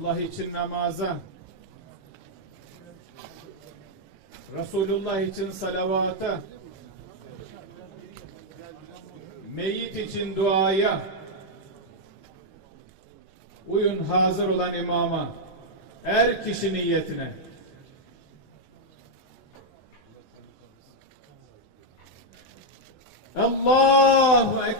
Allah için namaza, Resulullah için salavata, meyyit için duaya, uyun hazır olan imama, her kişi niyetine. Allahu Ekber.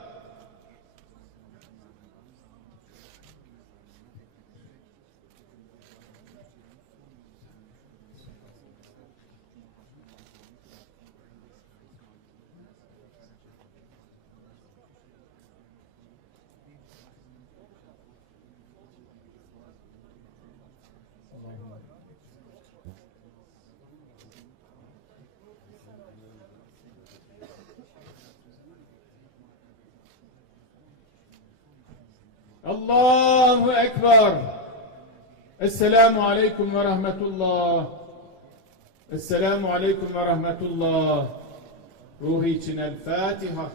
Allahu Ekber. Esselamu Aleyküm ve Rahmetullah. Esselamu Aleyküm ve Rahmetullah. Ruhu için El Fatiha.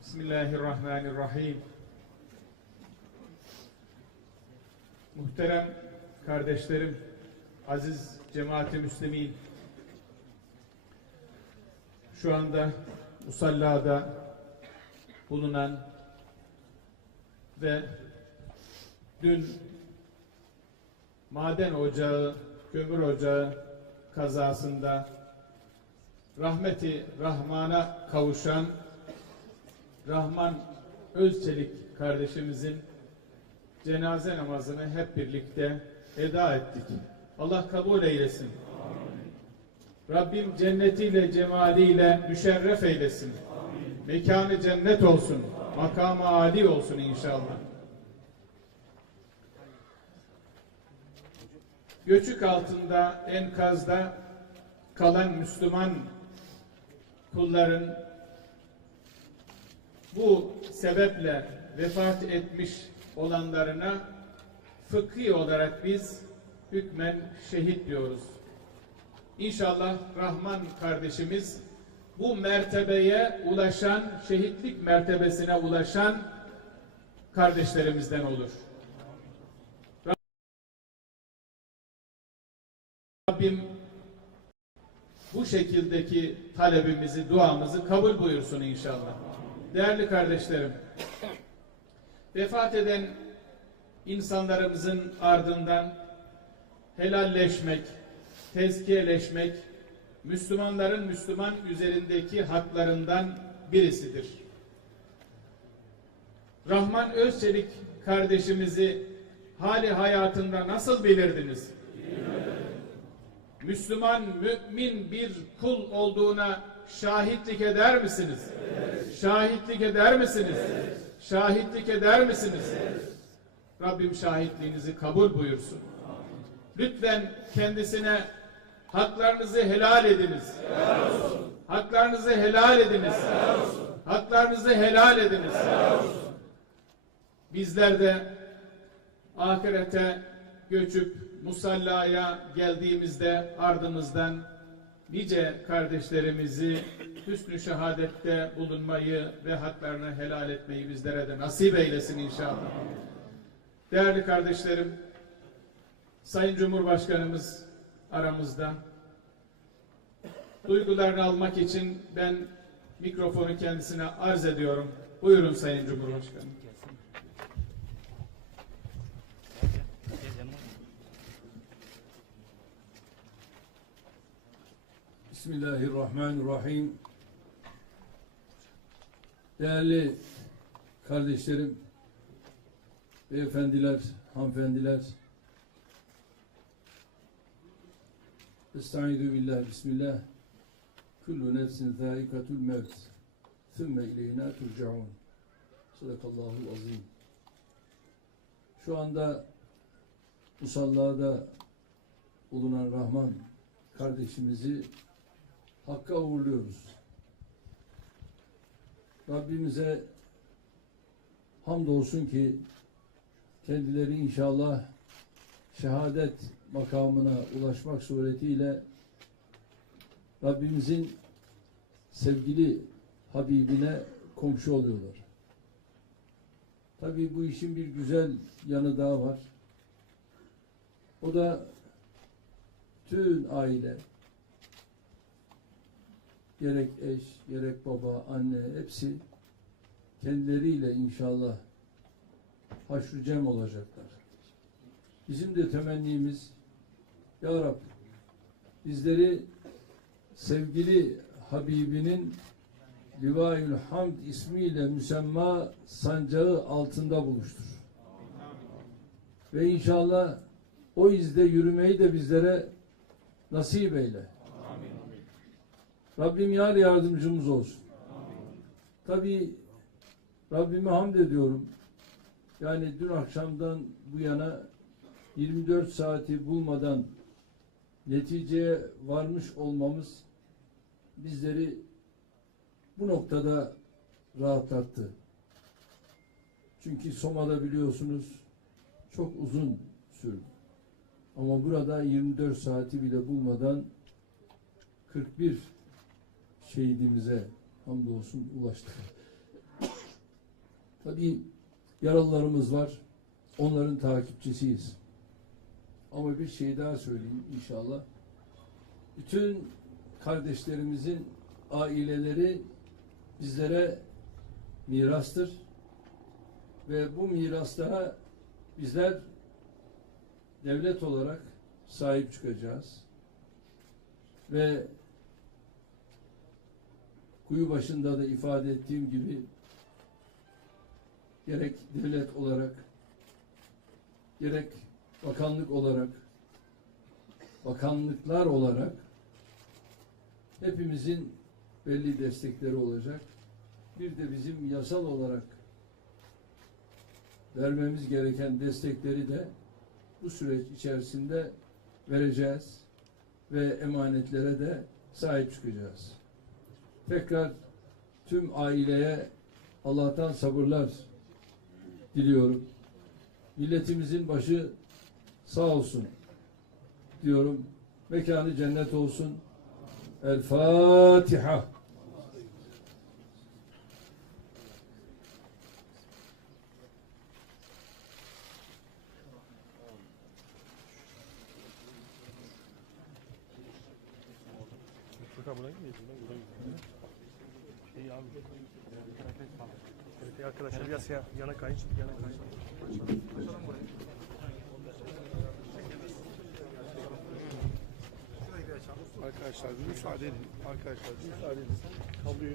Bismillahirrahmanirrahim. Muhterem kardeşlerim, aziz cemaati müslimin, şu anda musallada bulunan ve dün maden ocağı, kömür ocağı kazasında rahmeti Rahman'a kavuşan Rahman Özçelik kardeşimizin cenaze namazını hep birlikte eda ettik. Allah kabul eylesin. Rabbim cennetiyle, cemaliyle müşerref eylesin. Mekanı cennet olsun. Makamı âli olsun inşallah. Göçük altında, enkazda kalan Müslüman kulların bu sebeple vefat etmiş olanlarına fıkhi olarak biz hükmen şehit diyoruz. İnşallah Rahman kardeşimiz bu mertebeye ulaşan, şehitlik mertebesine ulaşan kardeşlerimizden olur. Rabbim bu şekildeki talebimizi, duamızı kabul buyursun inşallah. Değerli kardeşlerim, vefat eden insanlarımızın ardından helalleşmek, tezkiyeleşmek, Müslümanların Müslüman üzerindeki haklarından birisidir. Rahman Özçelik kardeşimizi hali hayatında nasıl bilirdiniz? Müslüman, mümin bir kul olduğuna şahitlik eder misiniz? Şahitlik eder misiniz? Şahitlik eder misiniz? Rabbim şahitliğinizi kabul buyursun. Lütfen kendisine haklarınızı helal ediniz. Haklarınızı helal ediniz. Haklarınızı helal ediniz. Bizler de ahirete göçüp musallaya geldiğimizde ardımızdan nice kardeşlerimizi hüsnü şehadette bulunmayı ve haklarını helal etmeyi bizlere de nasip eylesin inşallah. Değerli kardeşlerim, Sayın Cumhurbaşkanımız aramızda. Duygularını almak için ben mikrofonu kendisine arz ediyorum. Buyurun Sayın Cumhurbaşkanım. Bismillahirrahmanirrahim. Değerli kardeşlerim, beyefendiler, hanımefendiler. Estaizu billah, bismillah. Kullu nefsin zâikatul mevt. Thümme ileyna turcaun. Sadakallahul azim. Şu anda musallada bulunan Rahman kardeşimizi Hakk'a uğurluyoruz. Rabbimize hamdolsun ki kendileri inşallah şehadet makamına ulaşmak suretiyle Rabbimizin sevgili Habibine komşu oluyorlar. Tabii bu işin bir güzel yanı daha var. O da tüm aile gerek eş, gerek baba, anne hepsi kendileriyle inşallah haşr cem olacaklar. Bizim de temennimiz Ya Rab bizleri sevgili Habibinin Livaül Hamd ismiyle müsemma sancağı altında buluştur. Ve inşallah o izde yürümeyi de bizlere nasip eyle. Rabbim yar yardımcımız olsun. Tabi Rabbime hamd ediyorum. Yani dün akşamdan bu yana 24 saati bulmadan neticeye varmış olmamız bizleri bu noktada rahatlattı. Çünkü Soma'da biliyorsunuz çok uzun sürdü. Ama burada 24 saati bile bulmadan 41 şehidimize hamdolsun ulaştık. Tabii yaralılarımız var. Onların takipçisiyiz. Ama bir şey daha söyleyeyim inşallah. Bütün kardeşlerimizin aileleri bizlere mirastır. Ve bu miraslara bizler devlet olarak sahip çıkacağız. Ve kuyu başında da ifade ettiğim gibi gerek devlet olarak gerek bakanlık olarak bakanlıklar olarak hepimizin belli destekleri olacak. Bir de bizim yasal olarak vermemiz gereken destekleri de bu süreç içerisinde vereceğiz ve emanetlere de sahip çıkacağız. Tekrar tüm aileye Allah'tan sabırlar diliyorum. Milletimizin başı sağ olsun diyorum. Mekanı cennet olsun. El Fatiha. Şey arkadaşlar biraz ya, yana kayın. Yana kayın. Arkadaşlar müsaade edin. Arkadaşlar müsaade edin. Kabloyu